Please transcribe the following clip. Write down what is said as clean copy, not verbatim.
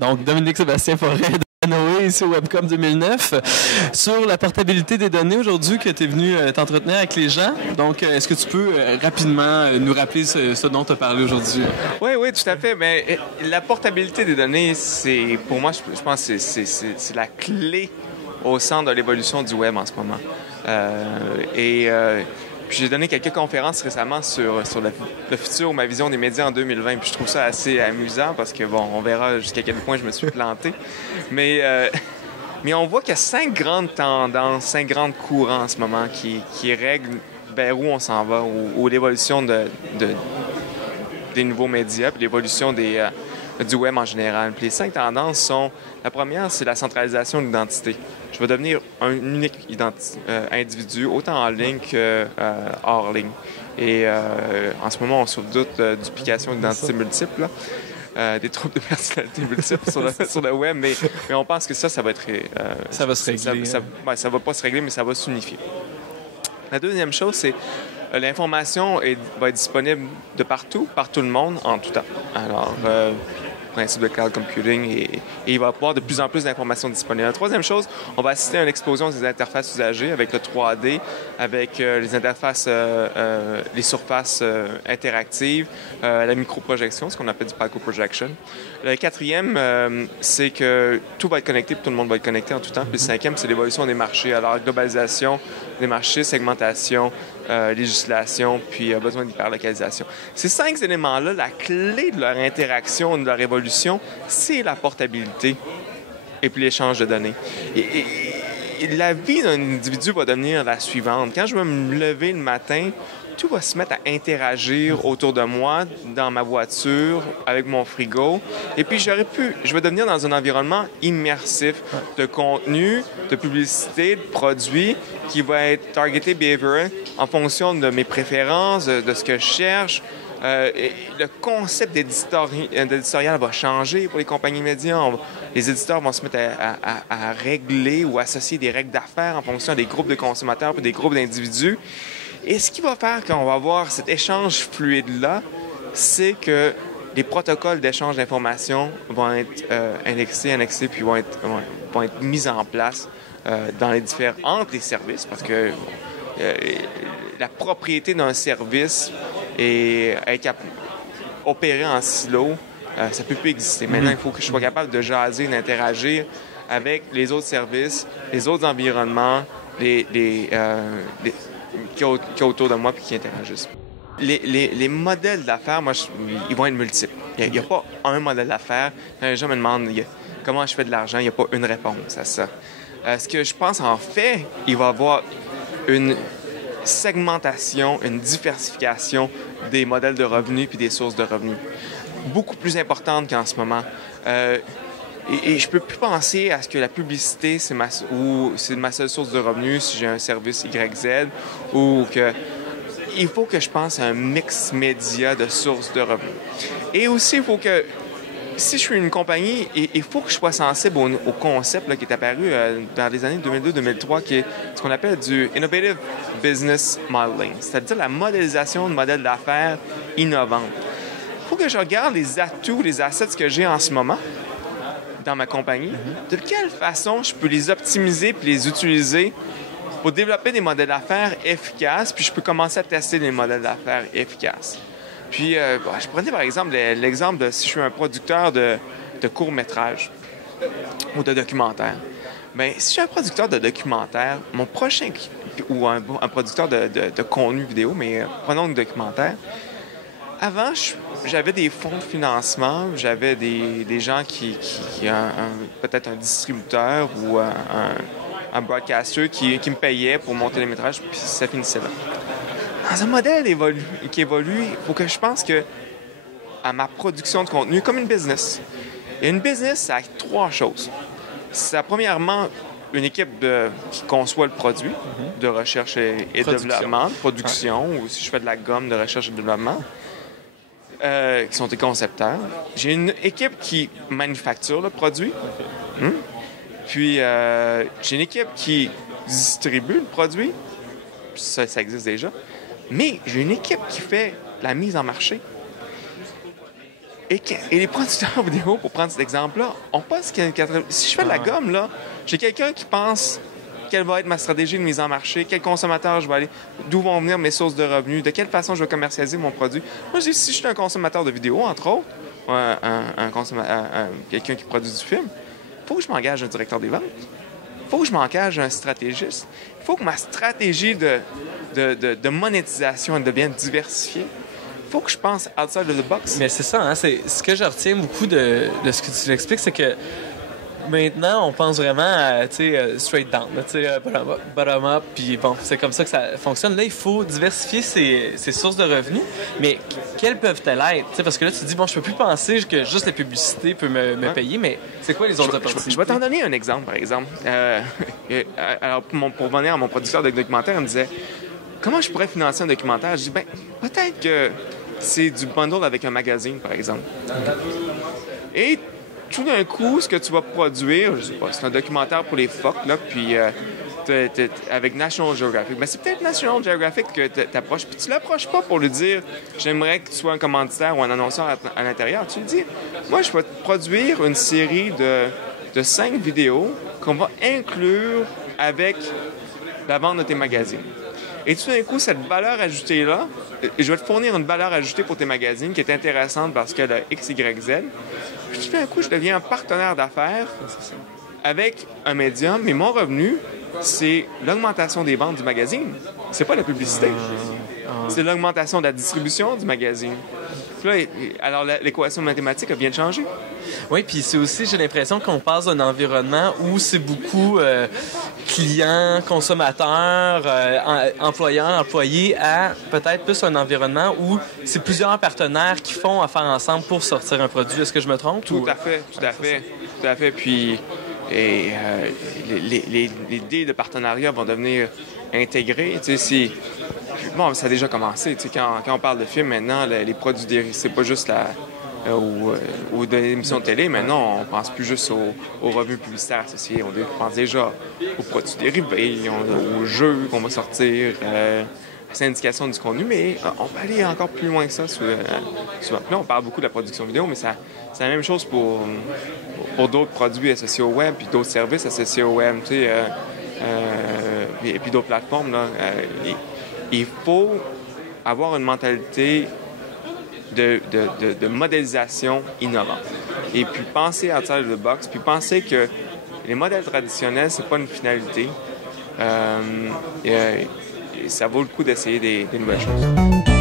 Donc, Dominique Sébastien Forêt de Noé, ici au Webcom 2009, sur la portabilité des données aujourd'hui que tu es venu t'entretenir avec les gens. Donc, est-ce que tu peux rapidement nous rappeler ce dont tu as parlé aujourd'hui? Oui, tout à fait. Mais la portabilité des données, c'est, pour moi, je pense que c'est la clé au centre de l'évolution du web en ce moment. Puis j'ai donné quelques conférences récemment sur le futur, ma vision des médias en 2020. Puis je trouve ça assez amusant parce que, bon, on verra jusqu'à quel point je me suis planté. Mais on voit qu'il y a 5 grandes tendances, 5 grands courants en ce moment qui règlent vers où on s'en va, ou l'évolution des nouveaux médias, puis l'évolution du web en général. Puis les 5 tendances sont... La première, c'est la centralisation de l'identité. Je vais devenir un unique individu, autant en ligne que hors ligne. Et en ce moment, on souffre d'autres duplications d'identité multiples, des troubles de personnalité multiples sur le web, mais on pense que ça va être... ça va se régler. Ça va pas se régler, mais ça va s'unifier. La deuxième chose, c'est l'information va être disponible de partout, par tout le monde, en tout temps. Alors, principe de cloud computing, et il va y avoir de plus en plus d'informations disponibles. La troisième chose, on va assister à une explosion des interfaces usagées avec le 3D, avec les interfaces, les surfaces interactives, la microprojection, ce qu'on appelle du Pico-projection. Le quatrième, c'est que tout va être connecté, puis tout le monde va être connecté en tout temps. Puis le cinquième, c'est l'évolution des marchés. Alors, globalisation des marchés, segmentation, législation, puis besoin d'hyperlocalisation. Ces 5 éléments-là, la clé de leur interaction, de leur évolution, c'est la portabilité et puis l'échange de données. Et la vie d'un individu va devenir la suivante. Quand je vais me lever le matin, tout va se mettre à interagir autour de moi, dans ma voiture, avec mon frigo. Et puis, je vais devenir dans un environnement immersif de contenu, de publicité, de produits qui va être targeté behavioral en fonction de mes préférences, de ce que je cherche. Le concept d'éditorial va changer pour les compagnies médias. Les éditeurs vont se mettre à régler ou associer des règles d'affaires en fonction des groupes de consommateurs et des groupes d'individus. Et ce qui va faire qu'on va avoir cet échange fluide-là, c'est que les protocoles d'échange d'informations vont être annexés, puis vont être mis en place entre les services, parce que la propriété d'un service et être opéré en silo, ça peut plus exister. Maintenant, il faut que je sois capable de jaser, d'interagir avec les autres services, les autres environnements, qui est autour de moi et qui interagissent. Les modèles d'affaires, moi, ils vont être multiples. Il n'y a pas un modèle d'affaires. Quand les gens me demandent comment je fais de l'argent, il n'y a pas une réponse à ça. Ce que je pense, en fait, il va y avoir une segmentation, une diversification des modèles de revenus puis des sources de revenus. Beaucoup plus importante qu'en ce moment. Et je peux plus penser à ce que la publicité, c'est ma seule source de revenus si j'ai un service YZ, ou que il faut que je pense à un mix média de sources de revenus. Et aussi, il faut que, si je suis une compagnie, il faut que je sois sensible au concept là, qui est apparu dans les années 2002-2003, qui est ce qu'on appelle du Innovative Business Modeling, c'est-à-dire la modélisation de modèles d'affaires innovants. Il faut que je regarde les atouts, les assets que j'ai en ce moment dans ma compagnie, de quelle façon je peux les optimiser puis les utiliser pour développer des modèles d'affaires efficaces, puis je peux commencer à tester des modèles d'affaires efficaces. Puis, je prenais par exemple l'exemple de si je suis un producteur de courts-métrages ou de documentaires. Bien, si je suis un producteur de documentaires, mon prochain, ou un producteur de contenu vidéo, mais prenons le documentaire, avant, j'avais des fonds de financement, j'avais des gens qui peut-être un distributeur ou un broadcaster qui me payait pour mon télémétrage, puis ça finissait là. Dans un modèle qui évolue, il faut que je pense à ma production de contenu comme une business. Et une business, ça a 3 choses. C'est premièrement une équipe qui conçoit le produit, de recherche et développement, de production, ou si je fais de la gomme, de recherche et développement. Qui sont des concepteurs. J'ai une équipe qui manufacture le produit. Puis, j'ai une équipe qui distribue le produit. Ça existe déjà. Mais j'ai une équipe qui fait la mise en marché. Et les producteurs vidéo, pour prendre cet exemple-là, on pense qu'il y a si je fais de la gomme, là, j'ai quelqu'un qui pense quelle va être ma stratégie de mise en marché, quel consommateur je vais aller, d'où vont venir mes sources de revenus, de quelle façon je vais commercialiser mon produit. Moi, je dis, si je suis un consommateur de vidéo, entre autres, quelqu'un qui produit du film, il faut que je m'engage un directeur des ventes. Il faut que je m'engage un stratégiste. Il faut que ma stratégie de monétisation elle devienne diversifiée. Il faut que je pense outside of the box. Mais c'est ça, hein, c'est ce que je retiens beaucoup de ce que tu expliques, c'est que maintenant, on pense vraiment à straight down, bottom up, puis bon, c'est comme ça que ça fonctionne. Là, il faut diversifier ses sources de revenus, mais quelles peuvent-elles être? T'sais, parce que là, tu te dis, bon, je peux plus penser que juste la publicité peut me payer, mais c'est quoi les autres opportunités? Je vais t'en donner un exemple, par exemple. Alors, pour venir à mon producteur de documentaire, il me disait, comment je pourrais financer un documentaire? Je dis, ben, peut-être que c'est du bundle avec un magazine, par exemple. Et tout d'un coup, ce que tu vas produire, je sais pas, c'est un documentaire pour les phoques, là, puis avec National Geographic. Mais c'est peut-être National Geographic que tu approches. Puis tu l'approches pas pour lui dire « J'aimerais que tu sois un commanditaire ou un annonceur à l'intérieur ». Tu lui dis « Moi, je vais te produire une série de 5 vidéos qu'on va inclure avec la vente de tes magazines. » Et tout d'un coup, cette valeur ajoutée-là, je vais te fournir une valeur ajoutée pour tes magazines qui est intéressante parce qu'elle a X, Y, Z. Puis tout d'un coup, je deviens un partenaire d'affaires avec un médium, mais mon revenu, c'est l'augmentation des ventes du magazine. C'est pas la publicité. C'est l'augmentation de la distribution du magazine. Là, alors, l'équation mathématique a bien changé. Oui, puis c'est aussi, j'ai l'impression qu'on passe d'un environnement où c'est beaucoup clients, consommateurs, employeurs, employés, à peut-être plus un environnement où c'est plusieurs partenaires qui font affaire ensemble pour sortir un produit. Est-ce que je me trompe? Tout à fait. Puis, les deals de partenariat vont devenir intégrés. Tu sais, bon, ça a déjà commencé. Tu sais, quand on parle de films, maintenant, les produits dérivés, c'est pas juste ou de l'émission de télé. Maintenant, on pense plus juste aux revenus publicitaires associés. On pense déjà aux produits dérivés, aux jeux qu'on va sortir, à la syndication du contenu, mais on peut aller encore plus loin que ça. Souvent. Là, on parle beaucoup de la production vidéo, mais c'est la même chose pour d'autres produits associés au web, puis d'autres services associés au web, tu sais, et puis d'autres plateformes. Là, il faut avoir une mentalité de modélisation innovante. Et puis penser outside the box, puis penser que les modèles traditionnels, c'est pas une finalité. Ça vaut le coup d'essayer des nouvelles choses.